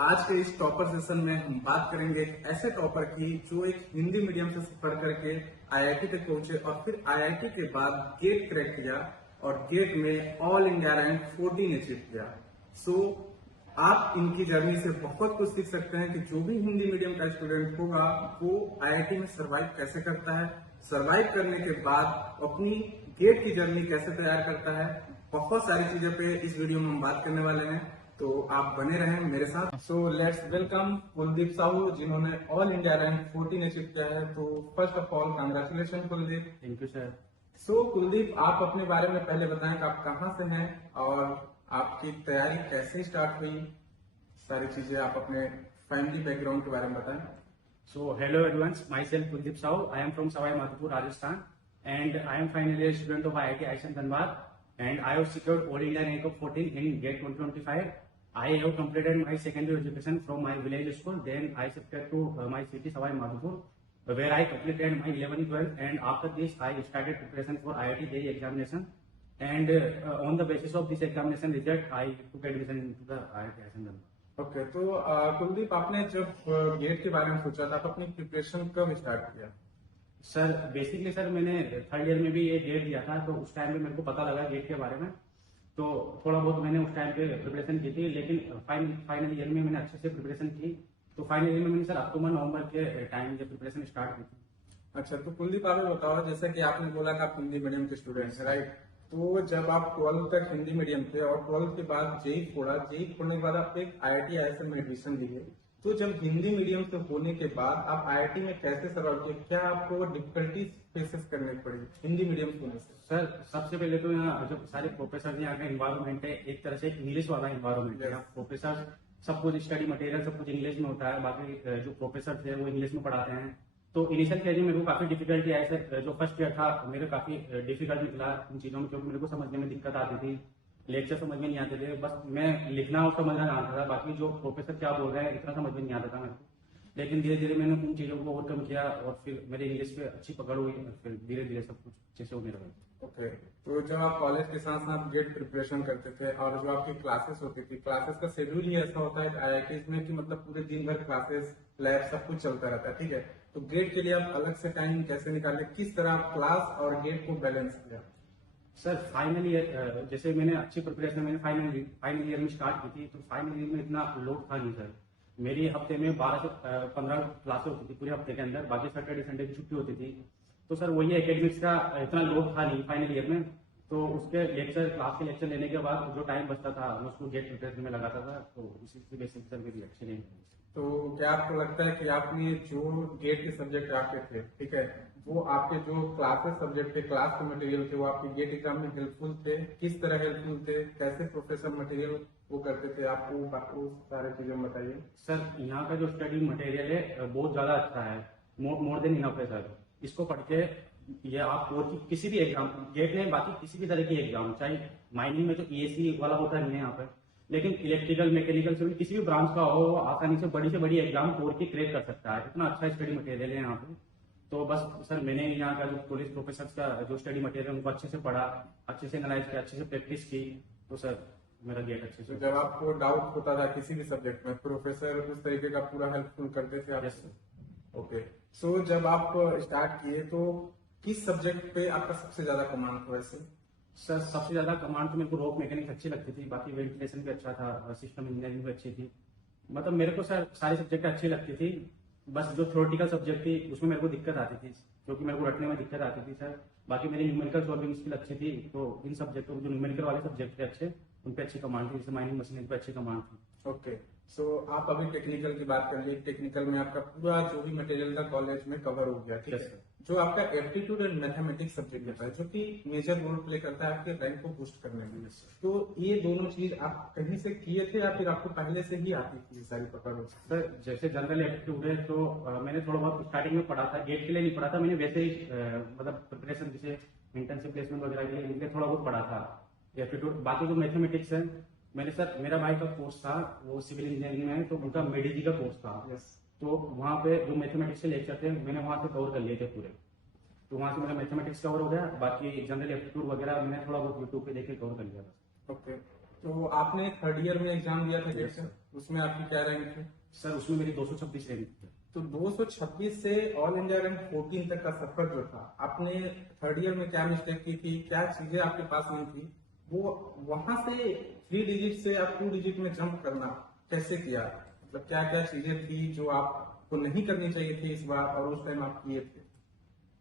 आज के इस टॉपर सेशन में हम बात करेंगे एक ऐसे टॉपर की जो एक हिंदी मीडियम से पढ़ करके आईआईटी तक पहुंचे और फिर आईआईटी के बाद गेट क्रैक किया और गेट में ऑल इंडिया रैंक 14 अचीव किया। आप इनकी जर्नी से बहुत कुछ सीख सकते हैं कि जो भी हिंदी मीडियम का स्टूडेंट होगा वो आईआईटी में सरवाइव कैसे करता है, सरवाइव करने के बाद अपनी गेट की जर्नी कैसे तैयार करता है। बहुत सारी चीजों पे इस वीडियो में हम बात करने वाले हैं, तो आप बने रहें मेरे साथ। So let's welcome Kuldeep Sahu जिन्होंने ऑल इंडिया रैंक 14 अचीव किया है। तो first of all congratulation Kuldeep. Thank you sir. So Kuldeep, आप अपने बारे में पहले बताएं कि आप कहाँ से हैं और आपकी तैयारी कैसे स्टार्ट हुई, सारी चीजें आप अपने फैमिली बैकग्राउंड के बारे में बताएं। So hello everyone, myself Kuldeep Sahu. I am from Savai Madhopur, Rajasthan, and I am final year student of IIT Aishan Dhanbad, and I have secured All India rank of 14 in GATE 2025. I have completed my secondary education from my village school. Then I shifted to my city Savai Madhopur, where I completed my 11th, 12th, and after this I started preparation for IIT JEE examination. And on the basis of this examination result, I took admission into the IIT Aishan Dhanbad. Okay, तो कुलदीप, आपने जब gate के बारे में सोचा था तो अपनी प्रिपरेशन कब स्टार्ट किया? सर बेसिकली सर मैंने थर्ड ईयर में भी ये गेट दिया था, तो उस टाइम पे मेरे को पता लगा गेट के बारे में, तो थोड़ा बहुत मैंने उस टाइम पे प्रिपरेशन की थी। लेकिन फाइनल ईयर में मैंने अच्छे से प्रिपरेशन की, तो फाइनल ईयर में मैंने सर अक्टूबर नवंबर के टाइम जब प्रिपरेशन स्टार्ट की थी। अच्छा, तो कुलदीप आप बताओ, जैसे कि आपने बोला कि आप हिंदी मीडियम के स्टूडेंट हैं, राइट? तो जब आप 12th तक हिंदी मीडियम थे और 12th के बाद जेई फोड़ने के बाद आप एक आईआईटी आईएसएम में एडमिशन लिए, तो जब हिंदी मीडियम से होने के बाद आप आईआईटी में कैसे सर्वाइव किए? क्या आपको डिफिकल्टीज फेसेस करनी पड़ी हिंदी मीडियम होने से? सर सबसे पहले तो यहाँ जो सारे प्रोफेसर यहाँ का इन्वायरमेंट है, एक तरह से इंग्लिश वाला इन्वायरमेंट है। प्रोफेसर सब कुछ स्टडी मटेरियल सब कुछ इंग्लिश में होता है, बाकी जो प्रोफेसर थे वो इंग्लिश में पढ़ाते हैं। तो इनिशियल फेज में मेरे को काफी डिफिकल्टी आई सर। जो फर्स्ट ईयर था मेरे काफी डिफिकल्ट निकला इन चीजों में, क्योंकि मेरे को समझने में दिक्कत आती थी, लेक्चर समझ में नहीं आते थे, बस मैं लिखना और समझना जानता था, बाकी जो प्रोफेसर क्या बोल रहे हैं इतना समझ में नहीं आता था मेरे को। लेकिन धीरे धीरे मैंने उन चीजों को ओवरकम किया और फिर मेरे इंग्लिश पे अच्छी पकड़ हुई और फिर धीरे धीरे सब कुछ अच्छे से होने लगा। ओके, तो जब आप कॉलेज के साथ साथ गेट प्रिपरेशन करते थे और जो आपकी क्लासेस होती थी, क्लासेस का शेड्यूल ही ऐसा होता है आईआईटी में कि मतलब पूरे दिन भर क्लासेस लैब सब कुछ चलता रहता है, ठीक है? तो गेट के लिए आप अलग से टाइम कैसे निकाले, किस तरह आप क्लास और गेट को बैलेंस किया? सर फाइनल ईयर जैसे मैंने अच्छी प्रिपरेशन मैंने फाइनल ईयर में स्टार्ट की थी, तो फाइनल ईयर में इतना लोड था नहीं सर। मेरी हफ्ते में 12 से 15 क्लासेस होती थी पूरे हफ्ते के अंदर, बाकी सैटरडे संडे की छुट्टी होती थी। तो सर वही एकेडमिक्स का इतना लोड था नहीं फाइनल ईयर में, तो उसके क्लास के लेक्चर लेने के बाद जो टाइम बचता था मैं उसको गेट प्रिपरेशन में लगाता था, तो इसी से बेसिक सर मेरी अच्छी नहीं। तो क्या आपको लगता है कि आपने जो गेट के सब्जेक्ट आपके थे, ठीक है, वो आपके जो क्लासेस सब्जेक्ट थे, क्लास के मटेरियल थे, वो आपके गेट एग्जाम में हेल्पफुल थे? किस तरह हेल्पफुल थे, कैसे प्रोफेसर मटेरियल वो करते थे आपको सारी चीजें बताइए। सर यहाँ का जो स्टडी मटेरियल है बहुत ज्यादा अच्छा है, मोर देन इनफ है सर। इसको पढ़ के ये आप और की किसी भी एग्जाम, गेट नहीं बाकी किसी भी तरह की एग्जाम, चाहे माइनिंग में जो ईएसी वाला होता नहीं है यहाँ पर, लेकिन इलेक्ट्रिकल मैकेनिकल सिविल किसी भी ब्रांच का हो, वो आसानी से बड़ी एग्जाम कोर की क्रैक कर सकता है। इतना अच्छा स्टडी मटेरियल है यहाँ पे। तो बस सर मैंने यहाँ का जो कॉलेज प्रोफेसर का जो स्टडी मटेरियल उनको अच्छे से पढ़ा, अच्छे से एनालाइज किया, अच्छे से प्रैक्टिस की, तो सर मेरा गेट अच्छे से। जब आपको डाउट होता था किसी भी सब्जेक्ट में, प्रोफेसर उस तरीके का पूरा हेल्पफुल करते थे आप? Yes sir. ओके, सो जब आप स्टार्ट किए तो किस सब्जेक्ट पे आपका सबसे ज्यादा कमांड था? वैसे सर सबसे ज्यादा कमांड तो मेरे को रॉक मैकेनिक्स अच्छी लगती थी, बाकी वेंटिलेशन भी अच्छा था, सिस्टम इंजीनियरिंग भी अच्छी थी। मतलब मेरे को सर सारी सब्जेक्ट अच्छी लगती थी, बस जो थ्योरेटिकल सब्जेक्ट थी उसमें मेरे को दिक्कत आती थी, क्योंकि मेरे को रटने में दिक्कत आती थी सर। बाकी मेरी न्यूमेरिकल सॉल्विंग स्किल अच्छी थी, तो इन सब्जेक्टों जो न्यूमेरिकल वाले सब्जेक्ट थे अच्छे, उन पे अच्छी कमांड थी, जैसे माइनिंग मशीनरी पे अच्छी कमांड थी। ओके, सो आप अभी टेक्निकल की बात कर ली। टेक्निकल में आपका पूरा जो भी मटेरियल था कॉलेज में कवर हो गया, ठीक है? जो आपका एप्टीट्यूड एंड मैथमेटिक्स सब्जेक्ट होता है, जो कि मेजर रोल प्ले करता है आपके रैंक को बूस्ट करने में, तो ये दोनों चीज आप कहीं से किए थे या फिर आपको पहले से ही आती थी सारी पकड़? सर जैसे जनरल एप्टीट्यूड है तो मैंने थोड़ा बहुत स्टार्टिंग में पढ़ा था, गेट के लिए नहीं पढ़ा था मैंने, वैसे ही मतलब प्रिपरेशन जैसे इंटर्नशिप प्लेसमेंट वगैरह के लिए इनके थोड़ा बहुत पढ़ा था एप्टीट्यूड। बाकी जो मैथमेटिक्स है मैंने सर, मेरा भाई का कोर्स था वो सिविल इंजीनियरिंग में है, तो उनका मेडिजी का कोर्स था। तो वहाँ पे जो मैथमेटिक्स के लेक्चर थे मैंने वहाँ से कवर कर लिए थे पूरे, तो वहाँ से मेरा मैथमेटिक्स कवर हो गया। बाकी जनरल एप्टीट्यूड वगैरह मैंने थोड़ा बहुत यूट्यूब पे देख के कवर कर लिया बस। ओके, तो आपने थर्ड ईयर में एग्जाम दिया था गेट का, उसमें आपकी क्या रैंक थी? सर उसमें मेरी 226 रैंक थी। तो 226 से ऑल इंडिया रैंक 14 तक का सफर जो था, आपने थर्ड ईयर में क्या मिस्टेक की थी, क्या चीजें आपके पास नहीं थी, वो वहां से 3 डिजिट से आप 2 डिजिट में जंप करना कैसे किया? मतलब क्या क्या चीजें थी जो आपको नहीं करनी चाहिए थी इस बार और उस टाइम आप किए थे?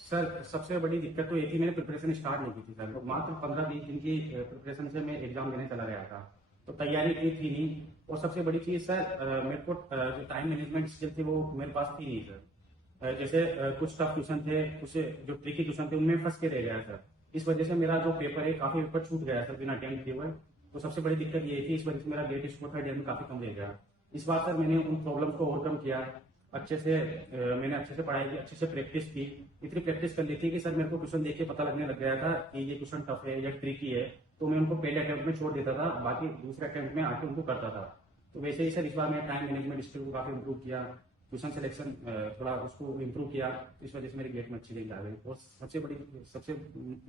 सर सबसे बड़ी दिक्कत तो ये थी, मैंने प्रिपरेशन स्टार्ट नहीं की थी सर। मात्र 15-20 दिन की प्रिपरेशन से मैं एग्जाम देने चला गया था, तो तैयारी की थी नहीं। और सबसे बड़ी चीज सर, मेरे को जो टाइम मैनेजमेंट स्किल थी वो मेरे पास थी नहीं सर। जैसे कुछ टफ क्वेश्चन थे, कुछ जो ट्रिकी क्वेश्चन थे उनमें फंस के रह गया सर। इस वजह से मेरा जो पेपर है काफी पेपर छूट गया सर बिना अटेम्प्ट किए हुए। तो सबसे बड़ी दिक्कत ये थी, इस वजह से मेरा गेट स्कोर थर्ड ईयर में काफी कम रह गया। इस बार सर मैंने उन प्रॉब्लम को ओवरकम किया, अच्छे से मैंने अच्छे से पढ़ाई की, अच्छे से प्रैक्टिस की। इतनी प्रैक्टिस कर ली थी कि सर मेरे को क्वेश्चन देख के पता लगने लग गया था कि ये क्वेश्चन टफ है या ट्रिकी है, तो मैं उनको पहले अटेम्प्ट में छोड़ देता था, बाकी दूसरे अटेम्प्ट में आके उनको करता था। तो वैसे ही सर इस बार मैंने टाइम मैनेजमेंट स्किल को काफी इंप्रूव किया, क्वेश्चन सिलेक्शन थोड़ा उसको इम्प्रूव किया। तो इस वजह से मेरे गेट में अच्छी रैंक आ गई। और सबसे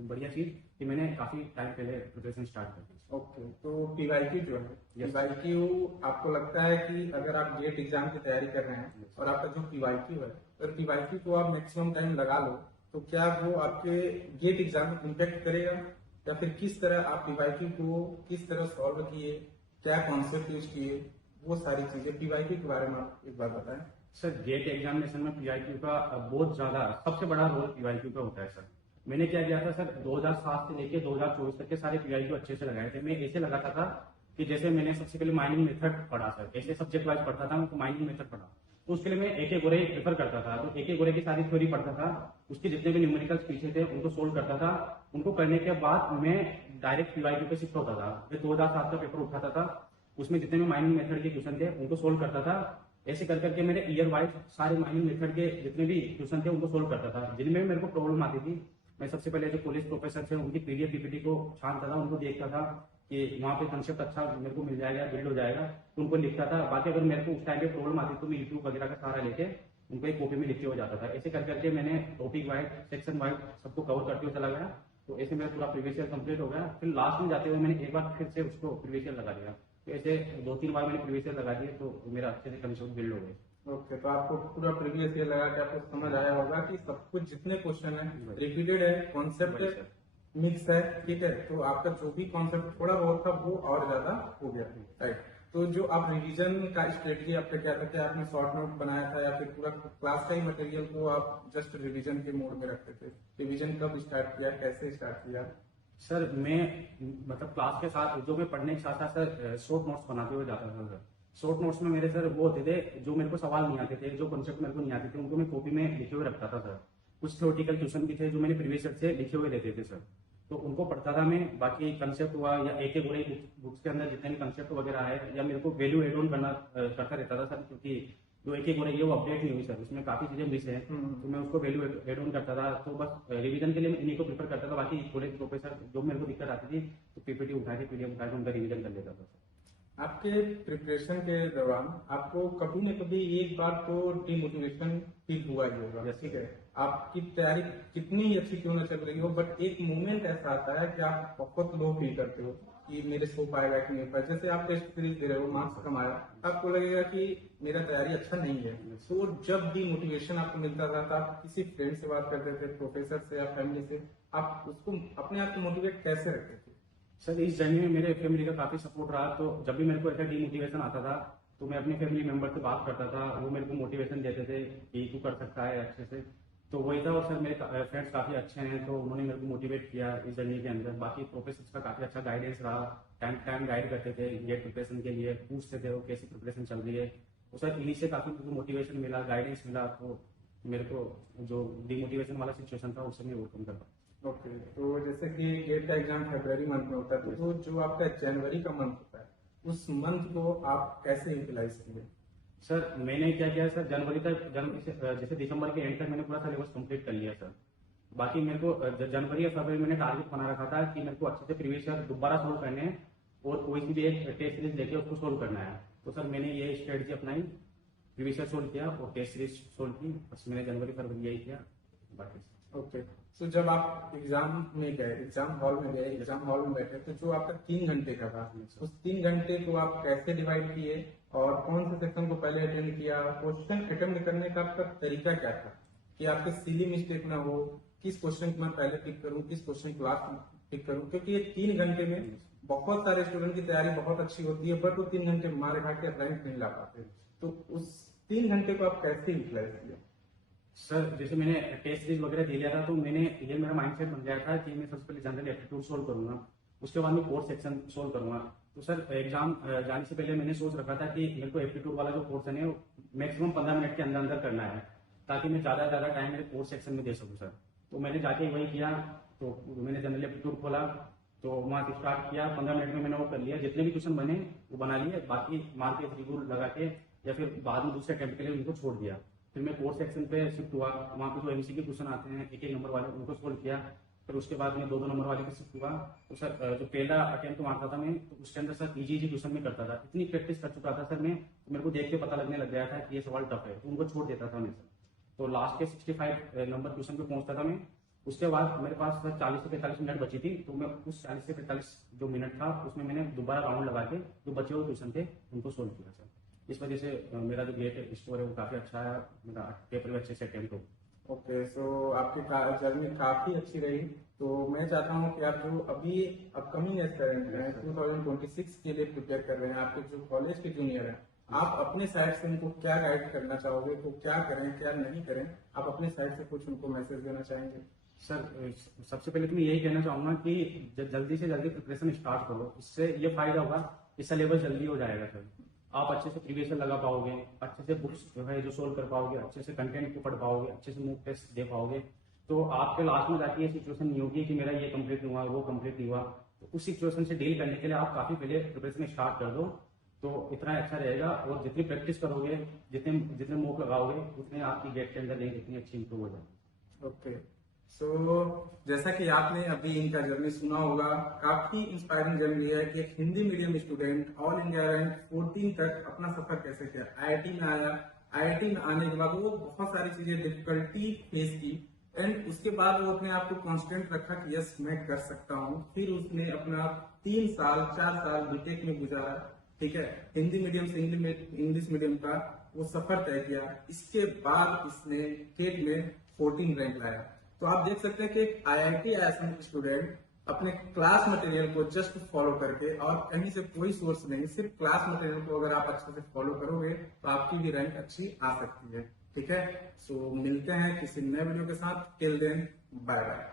बढ़िया चीज कि मैंने काफी टाइम पहले प्रिपरेशन स्टार्ट कर दी। ओके, तो पीवाईक्यू जो है, पीवाईक्यू आपको लगता है कि अगर आप गेट एग्जाम की तैयारी कर रहे हैं और आपका जो पीवाईक्यू है, अगर पीवाईक्यू को आप मैक्सिमम टाइम लगा लो, तो क्या वो आपके गेट एग्जाम में इम्पेक्ट करेगा? या फिर किस तरह आप पीवाईक्यू को किस तरह सॉल्व किए, क्या कॉन्सेप्ट यूज किए, वो सारी चीजें पीवाईक्यू के बारे में आप एक बार बताएं। सर गेट एग्जामिनेशन में पीवाईक्यू का बहुत ज्यादा सबसे बड़ा रोल पीवाईक्यू का होता है सर। मैंने क्या किया था सर, 2007 से लेके 2024 तक के सारे पीवाईक्यू अच्छे से लगाए थे। मैं ऐसे लगाता था कि जैसे मैंने सबसे पहले माइनिंग मेथड पढ़ा सर, ऐसे सब्जेक्ट वाइज पढ़ता था, मैं माइनिंग मेथड पढ़ा। तो उसके लिए मैं एक एक गोरे प्रेफर करता था, तो एक एक गोरे की सारी थ्योरी पढ़ता था, उसके जितने भी न्यूमेरिकल्स पीछे थे उनको सोल्व करता था। उनको करने के बाद मैं डायरेक्ट पीवाईक्यू पे शिफ्ट होता था। मैं 2007 का पेपर उठाता था, उसमें जितने भी माइनिंग मेथड के क्वेश्चन थे उनको सोल्व करता था। ऐसे कर करके मेरे ईयर वाइज सारे माइनिंग मेथड के जितने भी क्वेश्चन थे उनको सोल्व करता था। जिनमें मेरे को प्रॉब्लम आती थी, मैं सबसे पहले जो कॉलेज प्रोफेसर थे उनकी पीडीएफ पीपीटी को छानता था, उनको देखता था कि वहाँ पे कंसेप्ट अच्छा मेरे को मिल जाएगा, बिल्ड हो जाएगा, तो उनको लिखता था। बाकी अगर मेरे को उस टाइम पे प्रॉब्लम आती तो मैं यूट्यूब वगैरह का सहारा लेके उनको एक कॉपी में लिखते हुए जाता था। ऐसे कर करके मैंने टॉपिक वाइज, सेक्शन वाइज सबको कवर करते हुए चला गया। तो ऐसे मेरा पूरा प्रीवियस ईयर कंप्लीट हो गया। फिर लास्ट में जाते हुए मैंने एक बार फिर से उसको प्रीवियस ईयर लगा दिया। तो ऐसे 2-3 बार मैंने प्रीवियस ईयर लगा दिए, तो मेरा अच्छे से कंसेप्ट बिल्ड हो गए। ओके, तो आपको पूरा प्रीवियस ईयर लगा के आपको समझ आया होगा कि सब कुछ जितने क्वेश्चन है रिपीटेड है, कॉन्सेप्ट मिक्स है, ठीक है। तो आपका जो भी कॉन्सेप्ट थोड़ा बहुत था वो और ज्यादा हो गया, राइट। तो जो आप रिवीजन का स्ट्रेटजी आपका क्या था? क्या आपने शॉर्ट नोट बनाया था या फिर पूरा क्लास का ही मटेरियल को आप जस्ट रिवीजन के मोड में रखते थे? रिवीजन कब स्टार्ट किया, कैसे स्टार्ट किया? सर मैं मतलब क्लास के साथ जो मैं पढ़ने के साथ साथ सर शॉर्ट नोट्स बनाते हुए जाता था सर। शॉर्ट नोट्स में मेरे सर वो होते थे जो मेरे को सवाल नहीं आते थे, जो कॉन्सेप्ट मेरे को नहीं आते थे, उनको मैं कॉपी में लिखे हुए रखता था सर। कुछ थ्योरेटिकल क्वेश्चन भी थे जो मैंने प्रीवियस ईयर से लिखे हुए रहते थे सर, तो उनको पढ़ता था मैं। बाकी कंसेप्ट हुआ या एक एक गोरे बुक्स के अंदर जितने भी कंसेप्ट वगैरह है, या मेरे को वैल्यू एड ऑन करता रहता था सर, क्योंकि जो एक एक गोरे ये वो अपडेट नहीं हुई सर, उसमें काफी चीजें मिस है, तो मैं उसको वैल्यू एड ऑन करता था। तो बस रिवीजन के लिए मैं इन्हीं को प्रिफर करता था। बाकी कॉलेज प्रोफेसर जो मेरे को दिक्कत आती थी तो पीपीटी उठा के पीडीएफ उठा के उनका रिवीजन कर लेता था सर। आपके प्रिपरेशन के दौरान आपको कभी न कभी एक बार तो डिमोटिवेशन फील हुआ ही होगा, Yes, ठीक है। आपकी तैयारी कितनी ही अच्छी क्यों ना चल रही हो, बट एक मोमेंट ऐसा आता है कि आप बहुत लो फील करते हो कि मेरे से हो पाएगा कि नहीं पाएगा। जैसे आप टेस्ट सीरीज दे रहे हो, मार्क्स कम आया, आपको लगेगा कि मेरा तैयारी अच्छा नहीं है। तो जब भी मोटिवेशन आपको मिलता था तो आप किसी फ्रेंड से बात करते थे, प्रोफेसर से या फैमिली से, आप उसको अपने आप को मोटिवेट कैसे रखते थे? सर इस जर्नी में मेरे फैमिली का काफी सपोर्ट रहा। तो जब भी मेरे को ऐसा डिमोटिवेशन आता था तो मैं अपने फैमिली मेंबर से बात करता था, वो मेरे को मोटिवेशन देते थे कि तू कर सकता है अच्छे से। तो वही था। और सर मेरे फ्रेंड्स काफी अच्छे हैं, तो उन्होंने मेरे को मोटिवेट किया इस जर्नी के अंदर। बाकी प्रोफेसर का काफी अच्छा गाइडेंस रहा, टाइम टाइम गाइड करते थे गेट प्रिपरेशन के लिए, पूछते थे वो कैसी प्रिपरेशन चल रही है। तो सर इन्हीं से काफी मोटिवेशन मिला, गाइडेंस मिला, तो मेरे को जो डिमोटिवेशन वाला सिचुएशन था उससे मैं ओवरकम कर पाया। ओके, तो जैसे कि गेट का एग्जाम फरवरी मंथ में होता है, तो जो आपका जनवरी का मंथ होता है, उस मंथ को आप कैसे यूटिलाइज किए? सर मैंने क्या किया सर, जनवरी जैसे दिसंबर के एंड तक मैंने पूरा सिलेबस कंप्लीट कर लिया सर। बाकी मेरे को जनवरी या फरवरी में मैंने टारगेट बना रखा था कि मेरे को अच्छे से प्रीवियस ईयर दोबारा सोल्व करने हैं और कोई भी एक टेस्ट सीरीज लेके उसको सोल्व करना है। तो सर मैंने ये स्ट्रेटजी अपनाई, प्रीवियस ईयर सोल्व किया और टेस्ट सीरीज सोल्व की। बस मैंने जनवरी फरवरी यही किया। बाकी ओके। तो जब आप एग्जाम में गए, एग्जाम हॉल में गए, एग्जाम हॉल में बैठे, तो जो आपका 3 घंटे का था, उस 3 घंटे को आप कैसे डिवाइड किए और कौन से सेक्शन को पहले अटेंड किया? क्वेश्चन अटेम्प्ट करने का आपका तरीका क्या था कि आपके सिली मिस्टेक ना हो, किस क्वेश्चन को मैं पहले पिक करूं, किस क्वेश्चन को लास्ट पिक करूं? क्योंकि ये 3 घंटे में बहुत सारे स्टूडेंट की तैयारी बहुत अच्छी होती है, बट वो 3 घंटे मारे खा के रैंक नहीं ला पाते। तो उस 3 घंटे को आप कैसे यूटिलाइज किए? सर जैसे मैंने टेस्ट सीरीज वगैरह दे लिया था, तो मैंने ये मेरा माइंडसेट बन गया था कि मैं सबसे पहले जनरल एप्टीट्यूड सोल्व करूंगा, उसके बाद मैं कोर्स सेक्शन सोल्व करूंगा। तो सर एग्जाम जाने से पहले मैंने सोच रखा था कि मेरे को एप्टीट्यूड वाला जो पोर्शन है वो मैक्सिमम 15 मिनट के अंदर अंदर करना है, ताकि मैं ज्यादा से ज्यादा टाइम मेरे कोर्स सेक्शन में दे सकूं सर। तो मैंने जाके वही किया, तो मैंने जनरल एप्टीट्यूड खोला, तो वहां से स्टार्ट किया, 15 मिनट में मैंने वो कर लिया, जितने भी क्वेश्चन बने वो बना लिए, बाकी मार्क के रिव्यू लगा के या फिर बाद में दूसरे अटेम्प्ट के लिए उनको छोड़ दिया। फिर मैं कोर्स सेक्शन पे शिफ्ट हुआ, वहाँ पे जो एमसीक्यू क्वेश्चन आते हैं एक एक नंबर वाले, उनको सोल्व किया। फिर उसके बाद में 2-2 नंबर वाले पे शिफ्ट हुआ। तो सर जो पहला अटेम्प्ट मारता था मैं, तो उसके अंदर सर इजी क्वेश्चन में करता था, इतनी प्रैक्टिस कर चुका था सर मैं, तो मेरे को देख के पता लगने लग गया था कि ये सवाल टफ है, तो उनको छोड़ देता था मैं सर। तो लास्ट के 65 नंबर क्वेश्चन पे पहुंचता था मैं। उसके बाद मेरे पास सर 40 से 45 मिनट बची थी, तो मैं उस 40 से 45 जो मिनट था उसमें मैंने दोबारा राउंड लगा के जो बचे हुए क्वेश्चन थे उनको सोल्व किया सर। इस वजह से मेरा जो ग्रेड स्कोर है वो काफी अच्छा है, मेरा पेपर भी अच्छे से अटेम्प्ट हो। ओके, सो आपकी जर्नी काफी अच्छी रही। तो मैं चाहता हूँ कि आप जो अभी अपकमिंग एस्पिरेंट हैं, 2026 के लिए प्रिपेयर कर रहे हैं, आपके जो कॉलेज के जूनियर हैं, आप अपने साइड से उनको क्या गाइड करना चाहोगे? तो क्या करें क्या नहीं करें, आप अपने साइड से कुछ उनको मैसेज देना चाहेंगे? सर सबसे पहले तो मैं यही कहना चाहूंगा कि जल्दी से जल्दी प्रिपरेशन स्टार्ट करो, इससे ये फायदा होगा कि सिलेबस जल्दी हो जाएगा सर। आप अच्छे से प्रीवियस लगा पाओगे, अच्छे से बुक्स जो है जो सोल्व कर पाओगे, अच्छे से कंटेंट को पढ़ पाओगे, अच्छे से मूक टेस्ट दे पाओगे। तो आपके लास्ट में जाके ये सिचुएशन नहीं होगी कि मेरा ये कंप्लीट नहीं हुआ, वो कंप्लीट नहीं हुआ। तो उस सिचुएशन से डील करने के लिए आप काफी पहले प्रिपरेशन स्टार्ट कर दो, तो इतना अच्छा रहेगा। और जितनी प्रैक्टिस करोगे, जितने जितने मूक लगाओगे, उतने आपकी गेट के अंदर रैंक इतनी अच्छी इंप्रूव हो जाएगी। ओके, सो जैसा कि आपने अभी इनका जर्नी सुना होगा, काफी इंस्पायरिंग जर्नी है कि एक Hindi medium student all India rank 14 तक अपना सफर कैसे किया, आईआईटी में आया। आईआईटी में आने के बाद वो बहुत सारी चीजें डिफिकल्टी फेस की, एंड उसके बाद वो अपने आप को कॉन्स्टेंट रखा कि यस मैं कर सकता हूँ। फिर उसने अपना 3 साल 4 साल बीटेक में गुजारा, ठीक है, हिंदी मीडियम से इंग्लिश मीडियम का वो सफर तय किया। इसके बाद इसने टेट में 14 रैंक लाया। तो आप देख सकते हैं कि एक आईआईटी आईएसएम स्टूडेंट अपने क्लास मटेरियल को जस्ट फॉलो करके, और कहीं से कोई सोर्स नहीं, सिर्फ क्लास मटेरियल को अगर आप अच्छे से फॉलो करोगे तो आपकी भी रैंक अच्छी आ सकती है। ठीक है, सो मिलते हैं किसी नए वीडियो के साथ। Till then, bye bye.